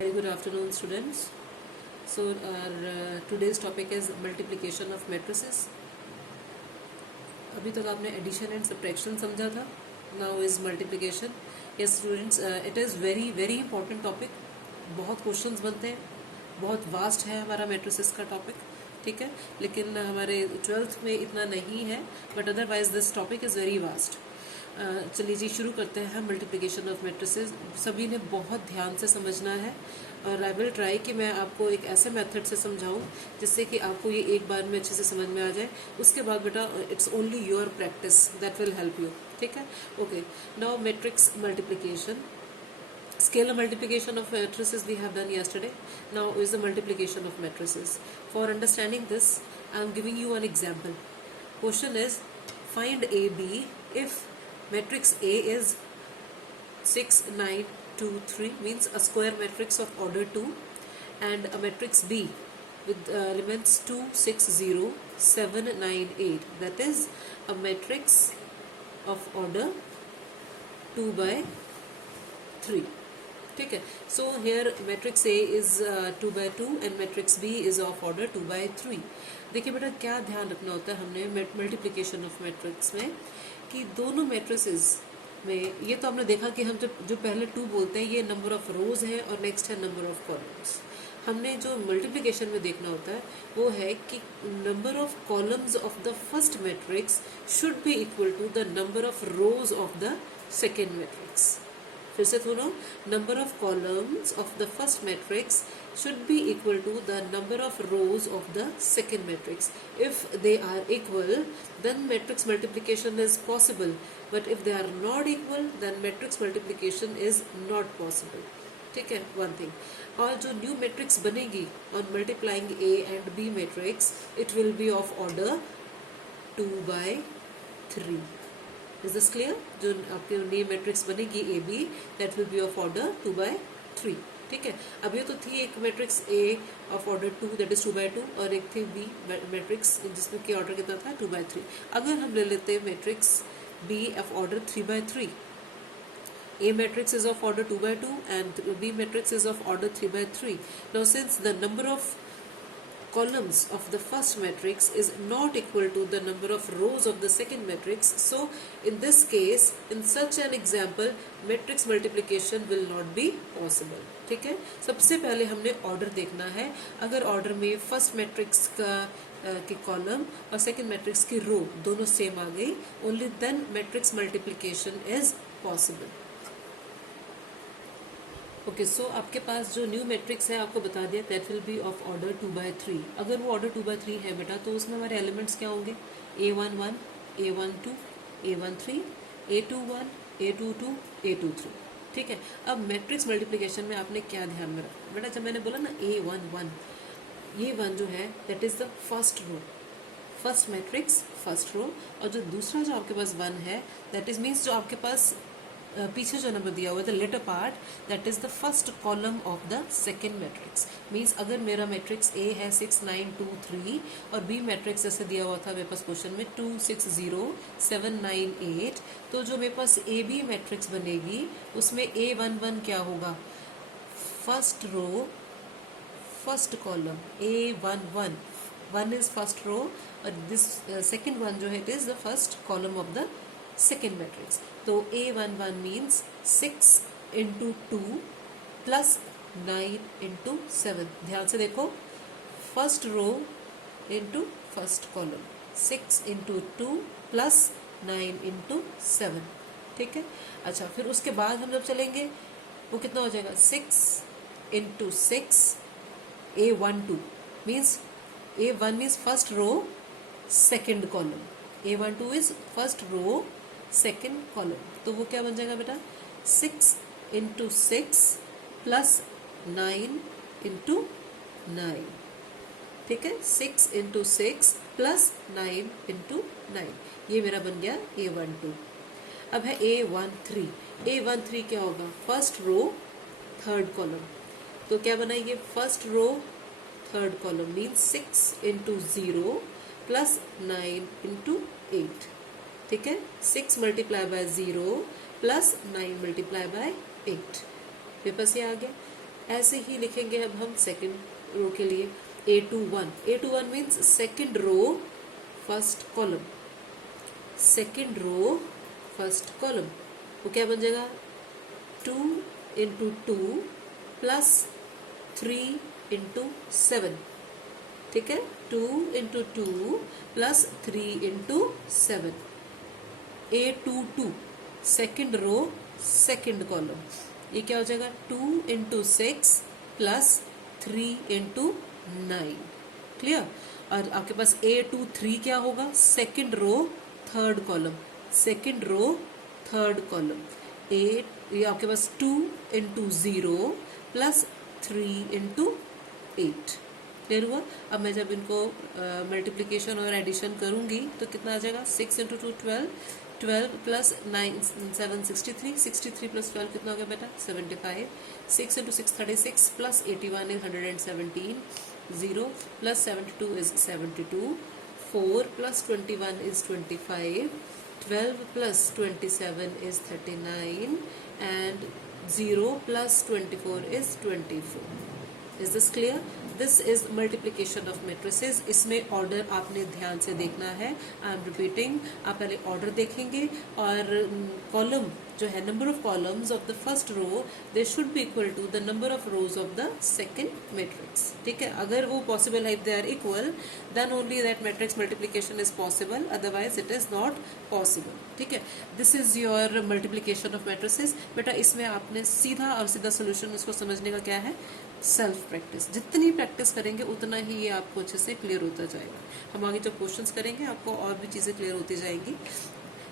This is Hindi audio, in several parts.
Very good afternoon, students. So our today's topic is multiplication of matrices. अभी तक आपने addition and subtraction समझा था. Now is multiplication. Yes, students, it is very important topic. बहुत questions बनते हैं. बहुत vast है हमारा matrices का topic. ठीक है, लेकिन हमारे 12th में इतना नहीं है. But otherwise this topic is very vast. चलिए जी शुरू करते हैं हम मल्टीप्लिकेशन ऑफ मैट्रिसेस. सभी ने बहुत ध्यान से समझना है और आई विल ट्राई कि मैं आपको एक ऐसे मेथड से समझाऊं जिससे कि आपको ये एक बार में अच्छे से समझ में आ जाए. उसके बाद बेटा it's only your practice that will help you. ठीक है, okay. Now matrix multiplication. Scalar multiplication of matrices we have done yesterday. Now is the multiplication of matrices. For understanding this, I am giving you an example. Question is, find AB if matrix A is 6, 9, 2, 3, means a square matrix of order 2, and a matrix B with elements 2, 6, 0, 7, 9, 8. That is a matrix of order 2 by 3. ठीक है. So here matrix A is 2 by 2 and matrix B is of order 2 by 3. देखिए बेटा क्या ध्यान रखना होता है हमने मल्टीप्लिकेशन ऑफ मैट्रिक्स में कि दोनों मैट्रिसेस में ये तो हमने देखा कि हम जो पहले 2 बोलते हैं ये नंबर ऑफ रोज है और नेक्स्ट है नंबर ऑफ कॉलम्स. हमने जो मल्टीप्लिकेशन में देखना होता है वो है कि number of columns of the first matrix should be equal to the number of rows of the second matrix. फिर से सुनो, number of columns of the first matrix should be equal to the number of rows of the second matrix. If they are equal, then matrix multiplication is possible. But if they are not equal, then matrix multiplication is not possible. ठीक है, one thing. और जो new matrix बनेगी on multiplying A and B matrix, it will be of order 2 by 3. Is this clear? जो आपकी नई मैट्रिक्स बनेगी A B that will be of order 2 by 3. ठीक है. अब ये तो थी एक matrix A of order 2 that is 2 by 2 और एक थी बी मैट्रिक्स जिसमें की ऑर्डर कितना था 2 by 3. अगर हम ले लेते हैं matrix B of order 3 by 3, A matrix is of order 2 by 2 and B matrix is of order 3 by 3. Now since the number of columns of the first matrix is not equal to the number of rows of the second matrix, so in this case, in such an example, matrix multiplication will not be possible. ठीक है. सबसे पहले हमने ऑर्डर देखना है. अगर ऑर्डर में फर्स्ट मैट्रिक्स की कॉलम और सेकंड मैट्रिक्स की रो दोनों सेम आ गई, only then matrix multiplication is possible. Okay, so आपके पास जो न्यू मैट्रिक्स है आपको बता दिया that will be of order 2 by 3. अगर वो ऑर्डर 2 by 3 है बेटा तो उसमें हमारे एलिमेंट्स क्या होंगे? A11, A12, A13, A21, A22, A23. ठीक है. अब मैट्रिक्स मल्टीप्लिकेशन में आपने क्या ध्यान में रखा बेटा? जब मैंने बोला ना A11, ये 1 जो है that is the first row, first matrix first row, और जो दूसरा जो आपके पास 1 है दैट इज मीन्स जो आपके पास पीछे जो नंबर दिया हुआ है the latter part that is the first column of the second matrix. Means अगर मेरा मैट्रिक्स ए है 6, 9, 2, 3 और बी मैट्रिक्स जैसे दिया हुआ था मेरे पास क्वेश्चन में 2, 6, 0, 7, 9, 8, तो जो मेरे पास ए बी मैट्रिक्स बनेगी उसमें A11 क्या होगा? First row first column A11, 1 is first row और दिस सेकेंड वन जो है it is the first column of the second matrix. तो A11 means 6 into 2 plus 9 into 7. ध्यान से देखो, first row into first column, 6 into 2 plus 9 into 7. ठीक है. अच्छा, फिर उसके बाद हम जब चलेंगे वो कितना हो जाएगा? 6 into 6 A12 means A1 means first row second column, A12 is first row second column. तो वो क्या बन जाएगा बेटा? 6 into 6 प्लस 9 into 9. ठीक है. 6 into 6 प्लस 9 into 9. ये मेरा बन गया A12. अब है A13. A13 क्या होगा? First row third column. तो क्या बनाएंगे? First row third column means 6 into 0 plus 9 into 8. ठीक है. 6 multiply by 0 plus 9 multiply by 8. मेरे पास ये आ गया. ऐसे ही लिखेंगे अब हम सेकंड रो के लिए A21 means second row first column, second row first column. वो क्या बन जाएगा 2 इंटू 2 प्लस 3 इंटू 7, ठीक है 2 into 2 plus 3 into 7। A22 second row second column, ये क्या हो जाएगा 2 इंटू 6 प्लस 3 इंटू 9। क्लियर। और आपके पास A23 क्या होगा second row third column, second row third column. ये आपके पास 2 इंटू 0 प्लस 3 इंटू 8। क्लियर हुआ। अब मैं जब इनको मल्टीप्लिकेशन और एडिशन करूंगी तो कितना आ जाएगा 6 इंटू 2 12, 12 प्लस 9 7 63, 63 प्लस 12 कितना हो गया बेटा 75, 6 into 6 36 plus 81 is 117, 0 plus 72 is 72, 4 plus 21 is 25, 12 plus 27 is 39 and 0 plus 24 is 24. Is this clear? This is multiplication of matrices. इसमें ऑर्डर आपने ध्यान से देखना है। आई एम रिपीटिंग, आप पहले ऑर्डर देखेंगे और कॉलम जो है number of columns of the first row they should be equal to the number of rows of the second matrix. ठीक है, अगर वो पॉसिबल है, if they are equal then only that matrix multiplication is possible, otherwise it is not possible. ठीक है, this is your multiplication of matrices. बेटा इसमें आपने सीधा और सीधा सोल्यूशन उसको समझने का क्या है, सेल्फ प्रैक्टिस। जितनी प्रैक्टिस करेंगे उतना ही ये आपको अच्छे से क्लियर होता जाएगा। हम आगे जब क्वेश्चंस करेंगे आपको और भी चीज़ें क्लियर होती जाएंगी।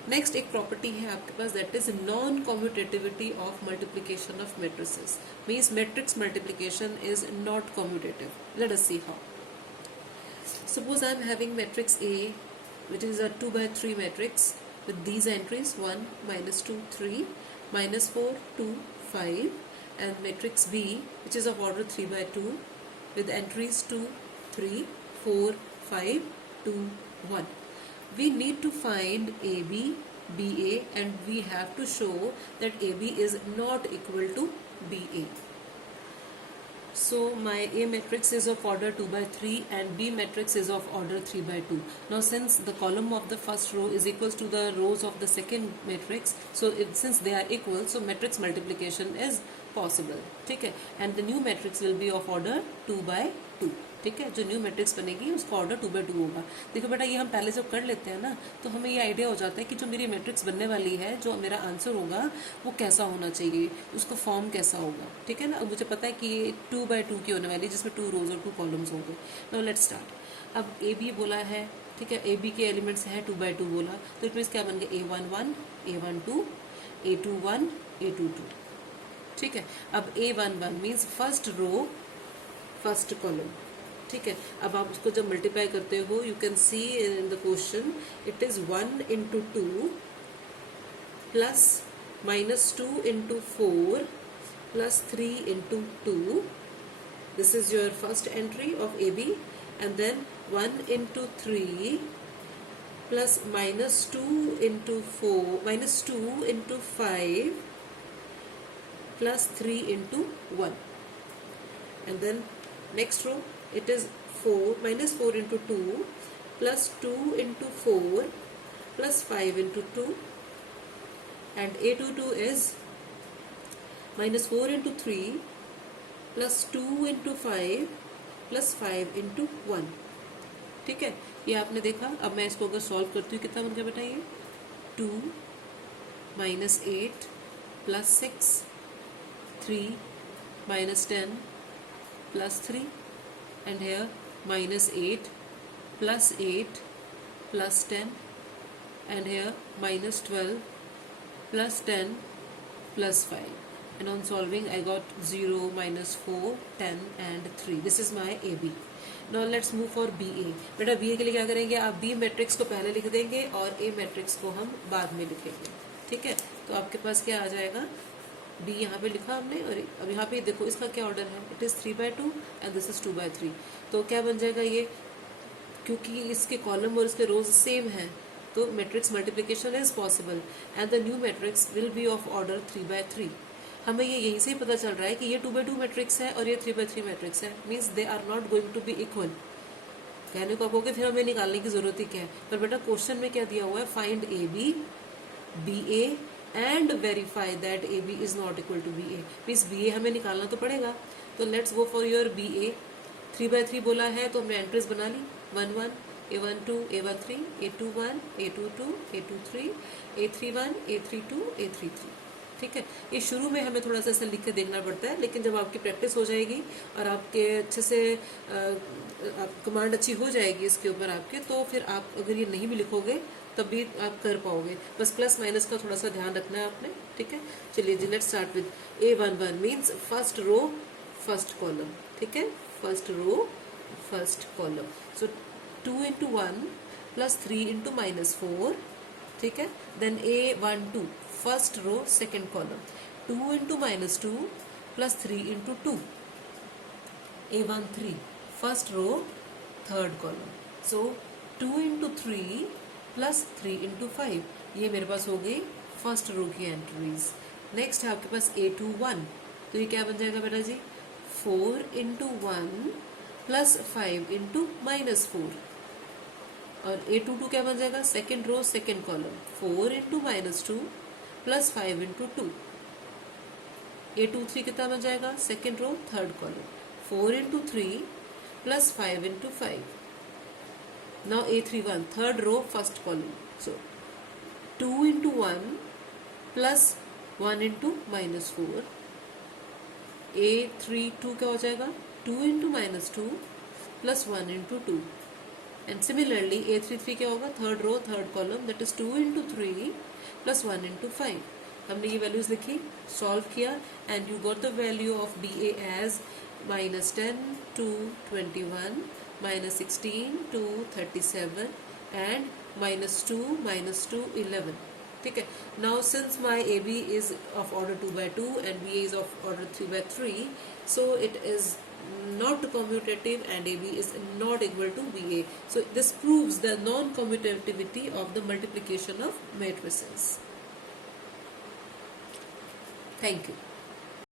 नेक्स्ट एक प्रॉपर्टी है आपके पास, that is non commutativity of multiplication of matrices. Means matrix multiplication is not commutative. Let us see how. Suppose I am having matrix A, which is a 2 by 3 matrix with these entries 1, -2, 3, -4, 2, 5, and matrix B, which is of order 3 by 2 with entries 2, 3, 4, 5, 2, 1. We need to find AB, BA, and we have to show that AB is not equal to BA. So my A matrix is of order 2 by 3 and B matrix is of order 3 by 2. Now since the column of the first row is equals to the rows of the second matrix, so since they are equal, so matrix multiplication is possible. ठीक है, and the new matrix will be of order 2 by 2. ठीक है, जो न्यू मैट्रिक्स बनेगी उसका ऑर्डर 2 by 2 होगा। देखो बेटा ये हम पहले जब कर लेते हैं ना तो हमें ये आइडिया हो जाता है कि जो मेरी मैट्रिक्स बनने वाली है, जो मेरा आंसर होगा वो कैसा होना चाहिए, उसका फॉर्म कैसा होगा। ठीक है ना, अब मुझे पता है कि ये 2 by 2 की होने वाली है जिसमें 2 रोज और 2 कॉलम्स होंगे। Now let's start. अब ए बी बोला है, ठीक है, ए बी के एलिमेंट्स है 2 by 2 बोला, तो इट मीन्स क्या बन गया A11, A12, A21, A22। ठीक है, अब A11 means first row first column. ठीक है, अब आप उसको जब मल्टीप्लाई करते हो you can see in the question it is 1 into 2 plus -2 into 4 plus 3 into 2। This is your first entry of A B and then 1 into 3 plus -2 into 4 -2 into 5 plus 3 into 1 and then next row it is 4 -4 into 2 plus 2 into 4 plus 5 into 2 and A22 is -4 into 3 plus 2 into 5 plus 5 into 1। ठीक है, ये आपने देखा। अब मैं इसको अगर सॉल्व करती हूँ कितना बन गया बेटा ये 2 -8 plus 6 3 -10 plus 3 and here -8 plus 8 plus 10 and here -12 plus 10 plus 5 and on solving I got 0 -4 10 and 3. This is my AB. Now let's move for BA. बेटा BA के लिए क्या करेंगे, आप B मैट्रिक्स को पहले लिख देंगे और A मैट्रिक्स को हम बाद में लिखेंगे। ठीक है, तो आपके पास क्या आ जाएगा, बी यहाँ पे लिखा हमने और अब यहाँ पे देखो इसका क्या ऑर्डर है, it is 3 by 2 and this is 2 by 3। तो क्या बन जाएगा ये, क्योंकि इसके कॉलम और इसके रोज सेम हैं तो matrix multiplication is possible and the new matrix will be of order 3 by 3। हमें ये यहीं से ही पता चल रहा है कि ये 2x2 मैट्रिक्स है और ये 3x3 मैट्रिक्स है, means they are not going to be equal. कहने को आप कहोगे फिर हमें निकालने की जरूरत ही क्या है, पर बेटा क्वेश्चन में क्या दिया हुआ है, find A B B A and verify that A B is not equal to B A, means B A हमें निकालना तो पड़ेगा। तो let's go for your B A. 3x3 बोला है तो हमने एंट्रीज बना ली, 1 1 A12 A13 A21 A22 A23 A31 A32 A33। ठीक है, ये शुरू में हमें थोड़ा सा ऐसा लिख के देखना पड़ता है, लेकिन जब आपकी प्रैक्टिस हो जाएगी और आपके अच्छे से कमांड अच्छी हो जाएगी इसके ऊपर आपके, तो फिर आप अगर ये नहीं भी लिखोगे तब भी आप कर पाओगे। बस प्लस माइनस का थोड़ा सा ध्यान रखना है आपने। ठीक है, चलिए जी, let's start with A11 means first row first column. ठीक है, first row first column. So 2 into 1 plus 3 into -4, ठीक है। Then A12 first row second column, 2 into -2 plus 3 into 2, A13 first row third column. So 2 into 3 plus 3 into 5, ये मेरे पास हो गई फर्स्ट रो की एंट्रीज। नेक्स्ट है आपके पास A21, तो ये क्या बन जाएगा बेटा जी, 4 into 1 plus 5 into -4, और A22 क्या बन जाएगा, second row second column, 4 into -2 plus 5 into 2। A23 कितना बन जाएगा, second row third column, 4 into 3 plus 5 into 5। Now A31 third row first column, so 2 into 1 plus 1 into -4। A32 क्या हो जाएगा, 2 into -2 plus 1 into 2। And similarly A33 क्या होगा, third row third column, that is 2 into 3 plus 1 into 5। हमने ये वैल्यूज लिखी, सॉल्व किया, and you got the value of B A as -10 to 21 -16 to 37 and -2 -2 11। ठीक है, now since my A B is of order 2x2 and B A is of order 3x3, so it is not commutative and AB is not equal to BA. So this proves the non-commutativity of the multiplication of matrices. Thank you.